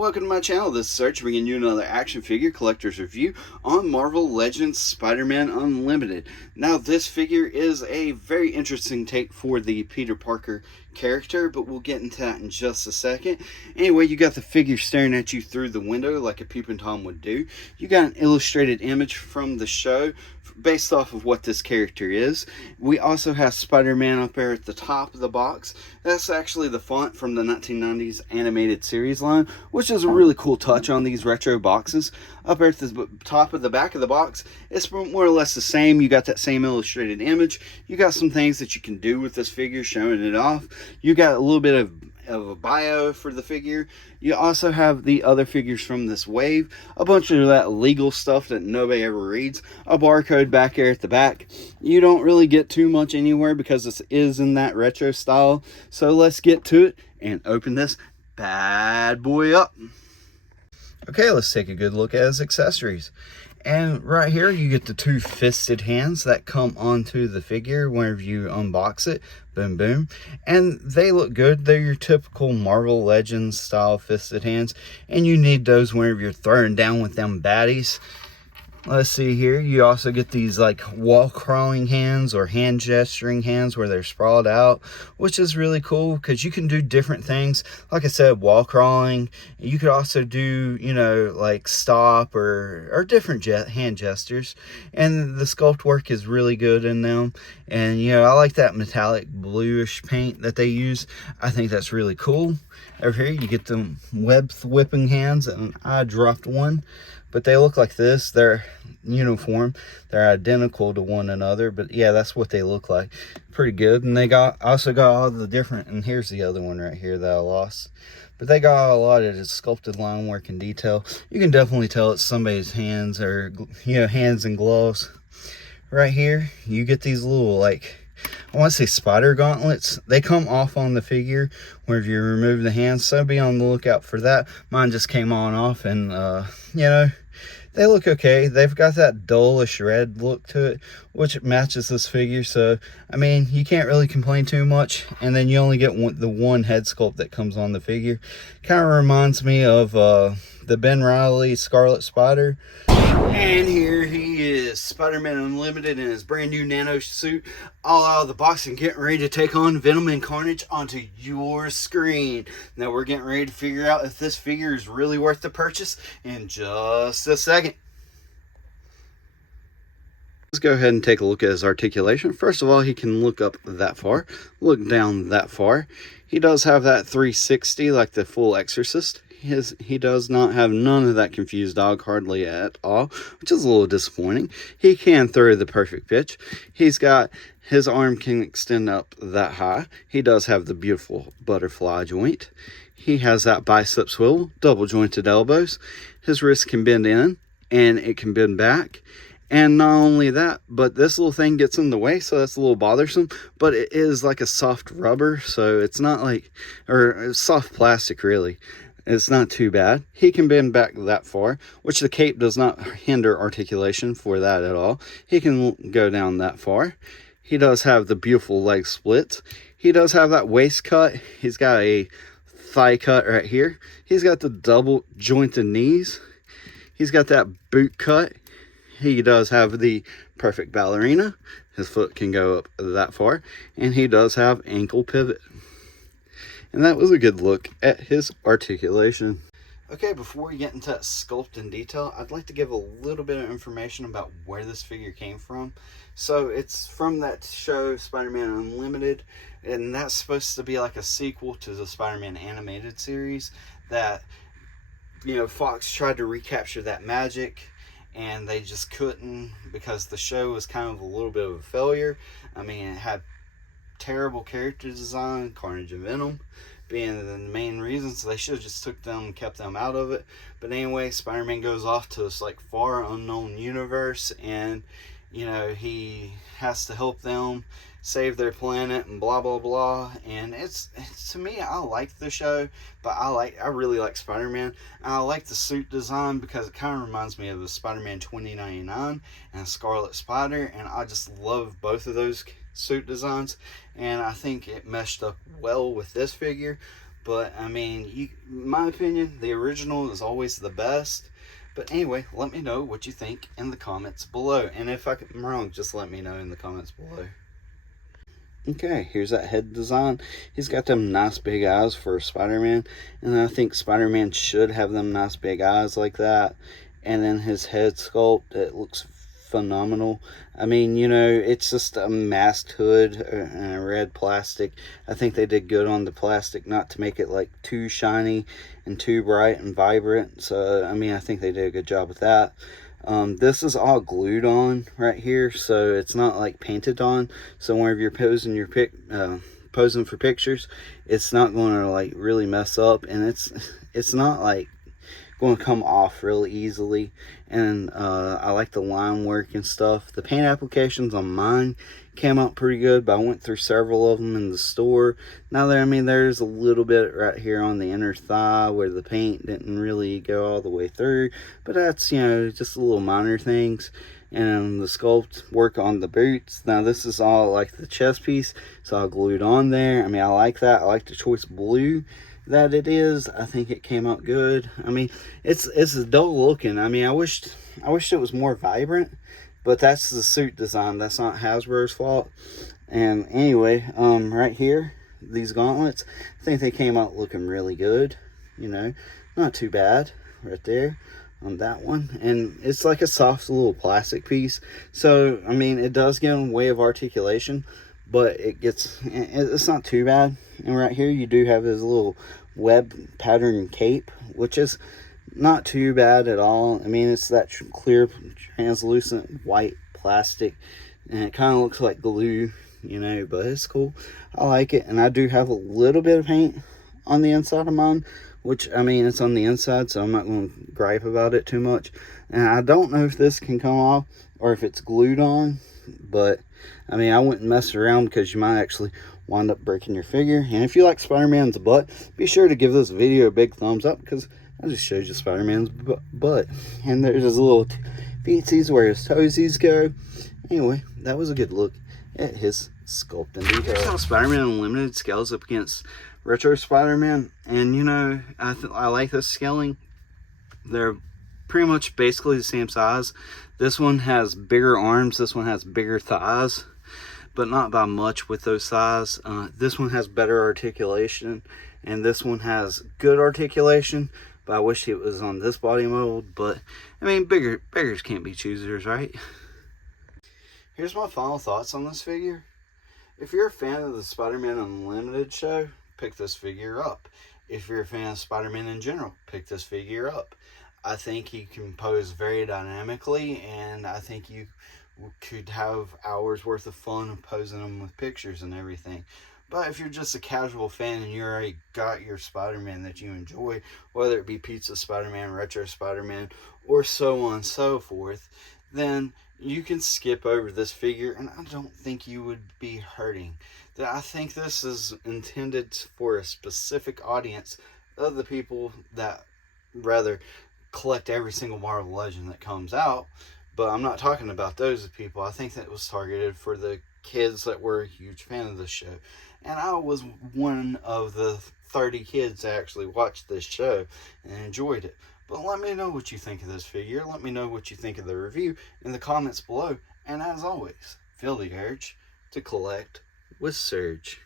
Welcome to my channel. This is Search, bringing you another action figure collector's review on Marvel Legends Spider-Man Unlimited. Now, this figure is a very interesting take for the Peter Parker character, but we'll get into that in just a second. Anyway, you got the figure staring at you through the window like a peeping Tom would do. You got an illustrated image from the show based off of what this character is. We also have Spider-Man up there at the top of the box. That's actually the font from the 1990s animated series line, which is a really cool touch on these retro boxes. Up there at the top of the back of the box, it's more or less the same. You got that same illustrated image. You got some things that you can do with this figure, showing it off. You got a little bit of a bio for the figure. You also have the other figures from this wave, a bunch of that legal stuff that nobody ever reads, a barcode back there at the back. You don't really get too much anywhere because this is in that retro style. So let's get to it and open this bad boy up. Okay, let's take a good look at his accessories. And right here you get the two fisted hands that come onto the figure whenever you unbox it. Boom, boom. And they look good. They're your typical Marvel Legends style fisted hands. And you need those whenever you're throwing down with them baddies. Let's see here. You also get these like wall crawling hands or hand gesturing hands where they're sprawled out, which is really cool because you can do different things. Like I said, wall crawling. You could also do, you know, like stop or different hand gestures. And the sculpt work is really good in them. And, you know, I like that metallic bluish paint that they use. I think that's really cool. Over here, you get them web whipping hands, and I dropped one. But they look like this. They're uniform. They're identical to one another. But yeah, that's what they look like. Pretty good. And they also got all the different, and here's the other one right here that I lost. But they got a lot of sculpted line work and detail. You can definitely tell it's somebody's hands, or, you know, hands and gloves. Right here, you get these little, like, I want to say spider gauntlets. They come off on the figure whenever you remove the hands, so be on the lookout for that. Mine just came on off, and you know, they look okay. They've got that dullish red look to it, which matches this figure. So I mean, you can't really complain too much. And then you only get the one head sculpt that comes on the figure. Kind of reminds me of the Ben Reilly Scarlet Spider. And here he is, Spider-Man Unlimited in his brand new nano suit, all out of the box and getting ready to take on Venom and Carnage onto your screen. Now we're getting ready to figure out if this figure is really worth the purchase in just a second. Let's go ahead and take a look at his articulation. First of all, he can look up that far, look down that far. He does have that 360 like the full Exorcist. He does not have none of that confused dog, hardly at all, which is a little disappointing. He can throw the perfect pitch. He's got, his arm can extend up that high. He does have the beautiful butterfly joint. He has that bicep swivel, double jointed elbows. His wrist can bend in and it can bend back. And not only that, but this little thing gets in the way, so that's a little bothersome. But it is like a soft rubber, so it's not like, or soft plastic really. It's not too bad. He can bend back that far, which the cape does not hinder articulation for that at all. He can go down that far. He does have the beautiful leg splits. He does have that waist cut. He's got a thigh cut right here. He's got the double jointed knees. He's got that boot cut. He does have the perfect ballerina. His foot can go up that far. And he does have ankle pivot. And that was a good look at his articulation. Okay, before we get into that sculpt in detail, I'd like to give a little bit of information about where this figure came from. So it's from that show, Spider-Man Unlimited, and that's supposed to be like a sequel to the Spider-Man animated series that, you know, Fox tried to recapture that magic, and they just couldn't because the show was kind of a little bit of a failure. I mean, it had terrible character design, Carnage and Venom being the main reasons. They should have just took them and kept them out of it. But anyway, Spider-Man goes off to this like far unknown universe, and you know, he has to help them save their planet and blah blah blah. And it's to me, I like the show, but I really like Spider-Man. And I like the suit design because it kind of reminds me of the Spider-Man 2099 and Scarlet Spider, and I just love both of those suit designs, and I think it meshed up well with this figure. But I mean, in my opinion, the original is always the best. But anyway, let me know what you think in the comments below. And if I'm wrong, just let me know in the comments below. Okay, here's that head design. He's got them nice big eyes for Spider-Man, and I think Spider-Man should have them nice big eyes like that. And then his head sculpt, it looks phenomenal. I mean, you know, it's just a masked hood and a red plastic. I think they did good on the plastic not to make it like too shiny and too bright and vibrant. So, I mean, I think they did a good job with that. This is all glued on right here, so it's not like painted on. So whenever you're posing for pictures, it's not going to like really mess up, and it's not like going to come off really easily. And I like the line work and stuff. The paint applications on mine came out pretty good, but I went through several of them in the store. Now there, I mean, there's a little bit right here on the inner thigh where the paint didn't really go all the way through, but that's, you know, just little minor things. And the sculpt work on the boots. Now this is all like the chest piece, it's all glued on there. I mean, I like that. I like the choice blue that it is. I think it came out good. I mean, it's dull looking. I mean, I wished it was more vibrant, but that's the suit design. That's not Hasbro's fault. And anyway, right here, these gauntlets, I think they came out looking really good. You know, not too bad right there on that one. And it's like a soft little plastic piece, so I mean, it does get in the way of articulation, but it's not too bad. And right here you do have this little web pattern cape, which is not too bad at all. I mean, it's that clear translucent white plastic, and it kind of looks like glue, you know, but it's cool. I like it. And I do have a little bit of paint on the inside of mine, which, I mean, it's on the inside, so I'm not going to gripe about it too much. And I don't know if this can come off or if it's glued on, but I mean, I wouldn't mess around because you might actually wind up breaking your figure. And if you like Spider-Man's butt, be sure to give this video a big thumbs up, because I just showed you Spider-Man's butt. And there's his little feetsies where his toesies go. Anyway, that was a good look at his sculpt and detail. Here's how Spider-Man Unlimited scales up against Retro Spider-Man. And you know, I like this scaling. They're pretty much basically the same size. This one has bigger arms, this one has bigger thighs, but not by much with those thighs. This one has better articulation, and this one has good articulation, but I wish it was on this body mold. But I mean, beggars can't be choosers, right? Here's my final thoughts on this figure. If you're a fan of the Spider-Man Unlimited show, pick this figure up. If you're a fan of Spider-Man in general, pick this figure up. I think he can pose very dynamically, and I think you could have hours worth of fun posing him with pictures and everything. But if you're just a casual fan and you already got your Spider-Man that you enjoy, whether it be Pizza Spider-Man, Retro Spider-Man, or so on and so forth, then you can skip over this figure, and I don't think you would be hurting. I think this is intended for a specific audience of the people that rather collect every single Marvel Legend that comes out. But I'm not talking about those people. I think that it was targeted for the kids that were a huge fan of this show. And I was one of the 30 kids that actually watched this show and enjoyed it. But let me know what you think of this figure. Let me know what you think of the review in the comments below. And as always, feel the urge to collect with Surge.